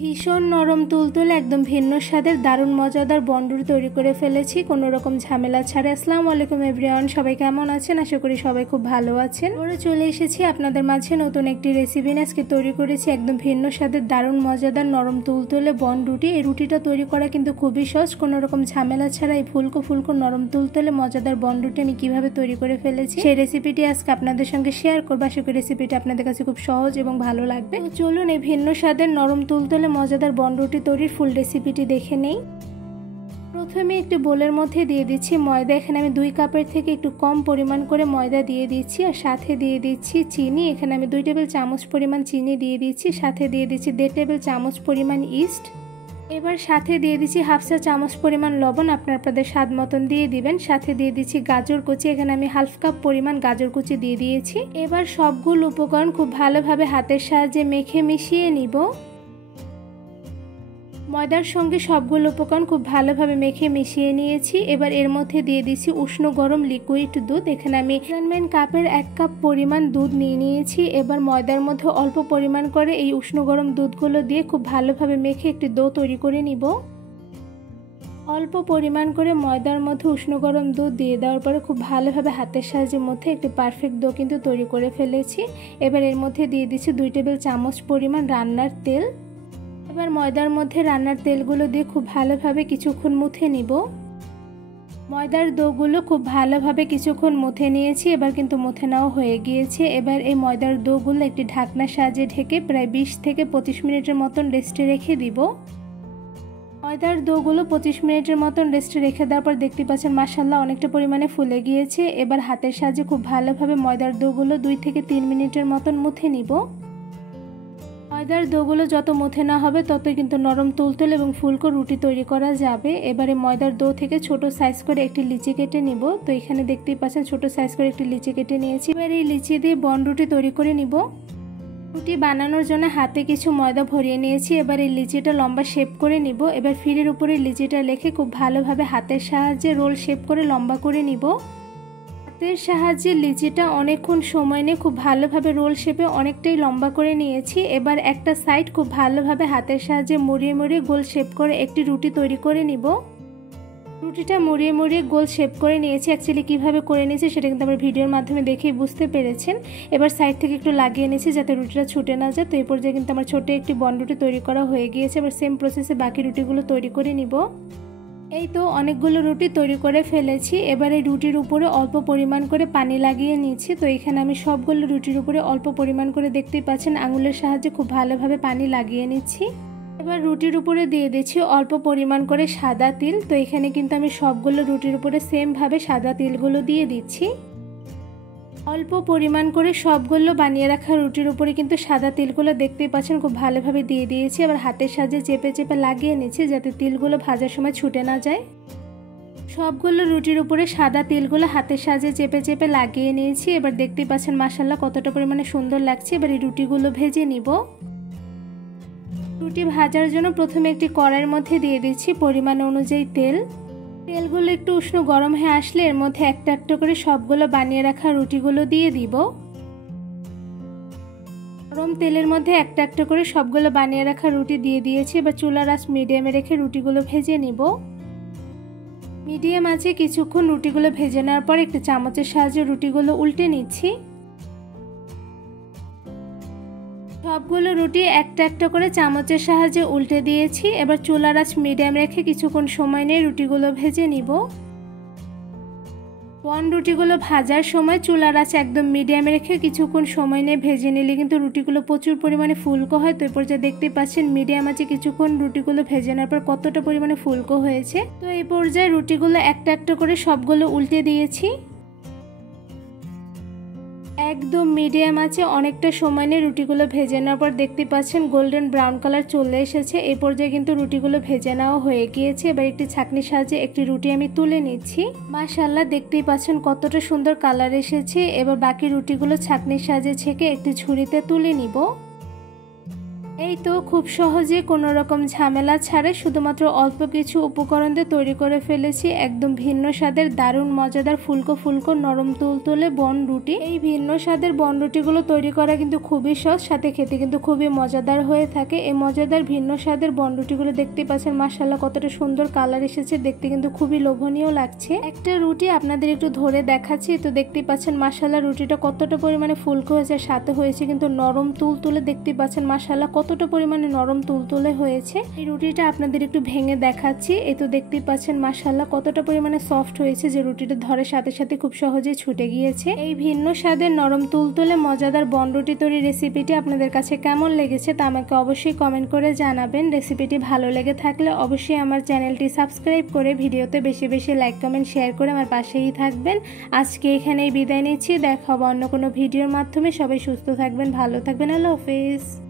ভীষণ নরম তুলতুলে একদম ভিন্ন স্বাদের দারুণ মজাদার বনডুরি তৈরি করে ফেলেছি কোনো রকম ঝামেলা ছাড়া। আসসালামু আলাইকুম এভরিওয়ান, সবাই কেমন আছেন? আশা করি সবাই খুব ভালো আছেন। ওরা চলে এসেছি আপনাদের মাঝে নতুন একটি রেসিপি নিয়ে। আজকে তৈরি করেছি একদম ভিন্ন স্বাদের দারুণ মজাদার নরম তুলতুলে বনডুরি। এই রুটিটা তৈরি করা কিন্তু খুবই সহজ, কোনো রকম ঝামেলা ছাড়া এই ফুলকো ফুলকো নরম তুলতুলে মজাদার বনডুরি আমি কিভাবে তৈরি করে ফেলেছি সেই রেসিপিটি আজকে আপনাদের সঙ্গে শেয়ার করবো। আশা করি রেসিপিটা আপনাদের কাছে খুব সহজ এবং ভালো লাগবে। চলুন এই ভিন্ন স্বাদের নরম তুলতুলে মজাদার বনডুরি তৈরির ফুল রেসিপিটি দেখে নেই। প্রথমে একটি বোলের মধ্যে দিয়ে দিচ্ছি ময়দা। এখানে আমি 2 কাপের থেকে একটু কম পরিমাণ করে ময়দা দিয়ে দিচ্ছি, আর সাথে দিয়ে দিচ্ছি চিনি। এখানে আমি 2 টেবিল চামচ পরিমাণ চিনি দিয়ে দিচ্ছি, সাথে দিয়ে দিচ্ছি 1.5 টেবিল চামচ পরিমাণ ইস্ট। এবার সাথে দিয়ে দিচ্ছি 1/2 চা চামচ পরিমাণ লবণ, আপনাদের স্বাদ মতন দিয়ে দিবেন। সাথে দিয়ে দিচ্ছি গাজর কুচি, এখানে আমি 1/2 কাপ পরিমাণ গাজর কুচি দিয়ে দিয়েছি। এবার সবগুলো উপকরণ খুব ভালোভাবে হাতের সাহায্যে মেখে মিশিয়ে নিব। ময়দার সঙ্গে সবগুলো উপকরণ খুব ভালোভাবে মেখে মিশিয়ে নিয়েছি। এবার এর মধ্যে দিয়ে দিচ্ছি উষ্ণ গরম লিকুইড দুধ। এখানে আমি মেজারমেন্ট কাপের 1 কাপ পরিমাণ দুধ নিয়ে নিয়েছি। এবার ময়দার মধ্যে অল্প পরিমাণ করে এই উষ্ণ গরম দুধগুলো দিয়ে খুব ভালোভাবে মেখে একটি ডো তৈরি করে নিব। অল্প পরিমাণ করে ময়দার মধ্যে উষ্ণ গরম দুধ দিয়ে দেওয়ার পরে খুব ভালোভাবে হাতের সাহায্যের মধ্যে একটি পারফেক্ট ডো কিন্তু তৈরি করে ফেলেছি। এবার এর মধ্যে দিয়ে দিচ্ছি 2 টেবিল চামচ পরিমাণ রান্নার তেল। এবার ময়দার মধ্যে রান্নার তেলগুলো দিয়ে খুব ভালোভাবে কিছুক্ষণ মুথে নিব। ময়দার ডোগুলো খুব ভালোভাবে কিছুক্ষণ মুথে নিয়েছি, এবার কিন্তু মুথে নেওয়া হয়ে গিয়েছে। এবার এই ময়দার ডোগুলো একটি ঢাকনার সাহায্যে ঢেকে প্রায় 20 থেকে 25 মিনিটের মতন রেস্টে রেখে দিব। ময়দার ডোগুলো 25 মিনিটের মতন রেস্টে রেখে দেওয়ার পর দেখতে পাচ্ছেন মাশাআল্লাহ অনেকটা পরিমাণে ফুলে গিয়েছে। এবার হাতের সাহায্যে খুব ভালোভাবে ময়দার ডোগুলো 2 থেকে 3 মিনিটের মতন মুথে নিব। ময়দার ডোগুলো যত মুথে না হবে ততই কিন্তু নরম তুলতুলে এবং ফুলকো রুটি তৈরি করা যাবে। এবারে ময়দার ডো থেকে ছোট সাইজ করে একটি লিচি কেটে নিব। তো এখানে দেখতেই পাচ্ছেন ছোট সাইজ করে একটি লিচি কেটে নিয়েছি। এবার এই লিচি দিয়ে বনডুরি তৈরি করে নিব। রুটি বানানোর জন্য হাতে কিছু ময়দা ভরিয়ে নিয়েছি। এবার এই লিচিটা লম্বা শেপ করে নিব। এবার ফিরের উপরে লিচিটা রেখে খুব ভালোভাবে হাতের সাহায্যে রোল শেপ করে লম্বা করে নিব। হাতের সাহায্যে লিচিটা অনেকক্ষণ সময় নিয়ে খুব ভালোভাবে রোল শেপে অনেকটাই লম্বা করে নিয়েছি। এবার একটা সাইড খুব ভালোভাবে হাতের সাহায্যে মুড়িয়ে মুড়িয়ে গোল শেপ করে একটি রুটি তৈরি করে নিব। রুটিটা মুড়িয়ে মুড়িয়ে গোল শেপ করে নিয়েছি। অ্যাকচুয়ালি কীভাবে করে নিয়েছি সেটা কিন্তু আমার ভিডিওর মাধ্যমে দেখেই বুঝতে পেরেছেন। এবার সাইড থেকে একটু লাগিয়ে নিয়েছি যাতে রুটিটা ছুটে না যায়। তো এই পর্যায়ে কিন্তু আমার ছোটো একটি বনডুরি তৈরি করা হয়ে গিয়েছে। এবার সেম প্রসেসে বাকি রুটিগুলো তৈরি করে নিব। এই তো অনেকগুলো রুটি তৈরি করে ফেলেছি। এবার এই রুটির উপরে অল্প পরিমাণ করে পানি লাগিয়ে নিয়েছি। তো এখানে আমি সবগুলো রুটির উপরে অল্প পরিমাণ করে দেখতেই পাচ্ছেন আঙুলের সাহায্যে খুব ভালোভাবে পানি লাগিয়ে নিচ্ছি। এবার রুটির উপরে দিয়ে দিচ্ছি অল্প পরিমাণ করে সাদা তিল। তো এখানে কিন্তু আমি সবগুলো রুটির উপরে সেমভাবে সাদা তিলগুলো দিয়ে দিচ্ছি। অল্প পরিমাণ করে সবগুলো বানিয়ে রাখা রুটির উপরে কিন্তু সাদা তিলগুলো দেখতেই পাচ্ছেন খুব ভালোভাবে দিয়ে দিয়েছি। এবার হাতের সাহায্যে চেপে চেপে লাগিয়ে নিচ্ছি যাতে তিলগুলো ভাজার সময় ছুটে না যায়। সবগুলো রুটির উপরে সাদা তিলগুলো হাতের সাহায্যে চেপে চেপে লাগিয়ে নিয়েছি। এবার দেখতেই পাচ্ছেন মাশাআল্লাহ কতটা পরিমাণে সুন্দর লাগছে। এবার এই রুটিগুলো ভেজে নিব। রুটি ভাজার জন্য প্রথমে একটি কড়াইয়ের মধ্যে দিয়ে দিচ্ছি পরিমাণ অনুযায়ী তেল। তেলগুলো একটু উষ্ণ গরম হয়ে আসলে এর মধ্যে একটা একটা করে সবগুলো বানিয়ে রাখা রুটিগুলো দিয়ে দিব। গরম তেলের মধ্যে একটা একটা করে সবগুলো বানিয়ে রাখা রুটি দিয়ে দিয়েছি। এবার চুলার আঁচ মিডিয়ামে রেখে রুটিগুলো ভেজে নিব। মিডিয়াম আঁচে কিছুক্ষণ রুটিগুলো ভেজে নেওয়ার পর একটি চামচের সাহায্যে রুটিগুলো উল্টে নিচ্ছি। সবগুলো রুটি একটা একটা করে চামচের সাহায্যে উল্টে দিয়েছি। এবার চুলার আঁচ মিডিয়াম রেখে কিছুক্ষণ সময় নিয়ে রুটিগুলো ভেজে নিব। রুটিগুলো ভাজার সময় চুলার আঁচ একদম মিডিয়ামে রেখে কিছুক্ষণ সময় নিয়ে ভেজে নিলে কিন্তু রুটিগুলো প্রচুর পরিমাণে ফুলকো হয়। তো এই পর্যায়ে দেখতে পাচ্ছেন মিডিয়াম আঁচে কিছুক্ষণ রুটিগুলো ভেজে নেওয়ার পর কতটা পরিমাণে ফুলকো হয়েছে। তো এই পর্যায়ে রুটিগুলো একটা একটা করে সবগুলো উল্টে দিয়েছি। একদম মিডিয়াম আছে অনেকটা সময় নিয়ে রুটিগুলো ভেজে নেওয়ার পর দেখতে পাচ্ছেন গোল্ডেন ব্রাউন কালার চলে এসেছে। এই পর্যায়ে কিন্তু রুটিগুলো ভেজে নেওয়া হয়ে গিয়েছে। এবার একটি ছাঁকনির সাহায্যে একটি রুটি আমি তুলে নিচ্ছি। মাশাআল্লাহ দেখতেই পাচ্ছেন কতটা সুন্দর কালার এসেছে। এবার বাকি রুটিগুলো ছাঁকনির সাহায্যে ছেঁকে একটি ঝুড়িতে তুলে নিব। এই তো খুব সহজে কোনো রকম ঝামেলা ছাড়াই শুধুমাত্র অল্প কিছু উপকরণ দিয়ে তৈরি করে ফেলেছি একদম ভিন্ন স্বাদের দারুণ মজাদার ফুলকো ফুলকো নরম তুলতুলে বন রুটি। এই ভিন্ন স্বাদের বন রুটিগুলো তৈরি করা কিন্তু খুবই সহজ, সাথে খেতে কিন্তু খুবই মজাদার হয়ে থাকে। এই মজাদার ভিন্ন স্বাদের বন রুটিগুলো দেখতে পাচ্ছেন মাশাআল্লাহ কতটা সুন্দর কালার এসেছে, দেখতে কিন্তু খুবই লোভনীয় লাগছে। একটা রুটি আপনাদের একটু ধরে দেখাচ্ছি, তো দেখতে পাচ্ছেন মাশাআল্লাহ রুটিটা কতটা পরিমাণে ফুলকো হয়েছে, সাথে হয়েছে কিন্তু নরম তুলতুলে। দেখতে পাচ্ছেন মাশাআল্লাহ কতটা পরিমাণে নরম তুলতুলে হয়েছে। এই রুটিটা আপনাদের একটু ভেঙে দেখাচ্ছি, এই তো দেখতে পাচ্ছেন মাশাআল্লাহ কতটা পরিমাণে সফট হয়েছে যে রুটিটা ধরার সাথে সাথে খুব সহজেই ছুটে গিয়েছে। এই ভিন্ন স্বাদের নরম তুলতুলে মজাদার বন রুটি তৈরি রেসিপিটি আপনাদের কাছে কেমন লেগেছে তা আমাকে অবশ্যই কমেন্ট করে জানাবেন। রেসিপিটি ভালো লেগে থাকলে অবশ্যই আমার চ্যানেলটি সাবস্ক্রাইব করে ভিডিওতে বেশি বেশি লাইক কমেন্ট শেয়ার করে আমার পাশেই থাকবেন। আজকে এখানেই বিদায় নিচ্ছি, দেখা হবে অন্য কোনো ভিডিওর মাধ্যমে। সবাই সুস্থ থাকবেন, ভালো থাকবেন, আল্লাহ হাফেজ।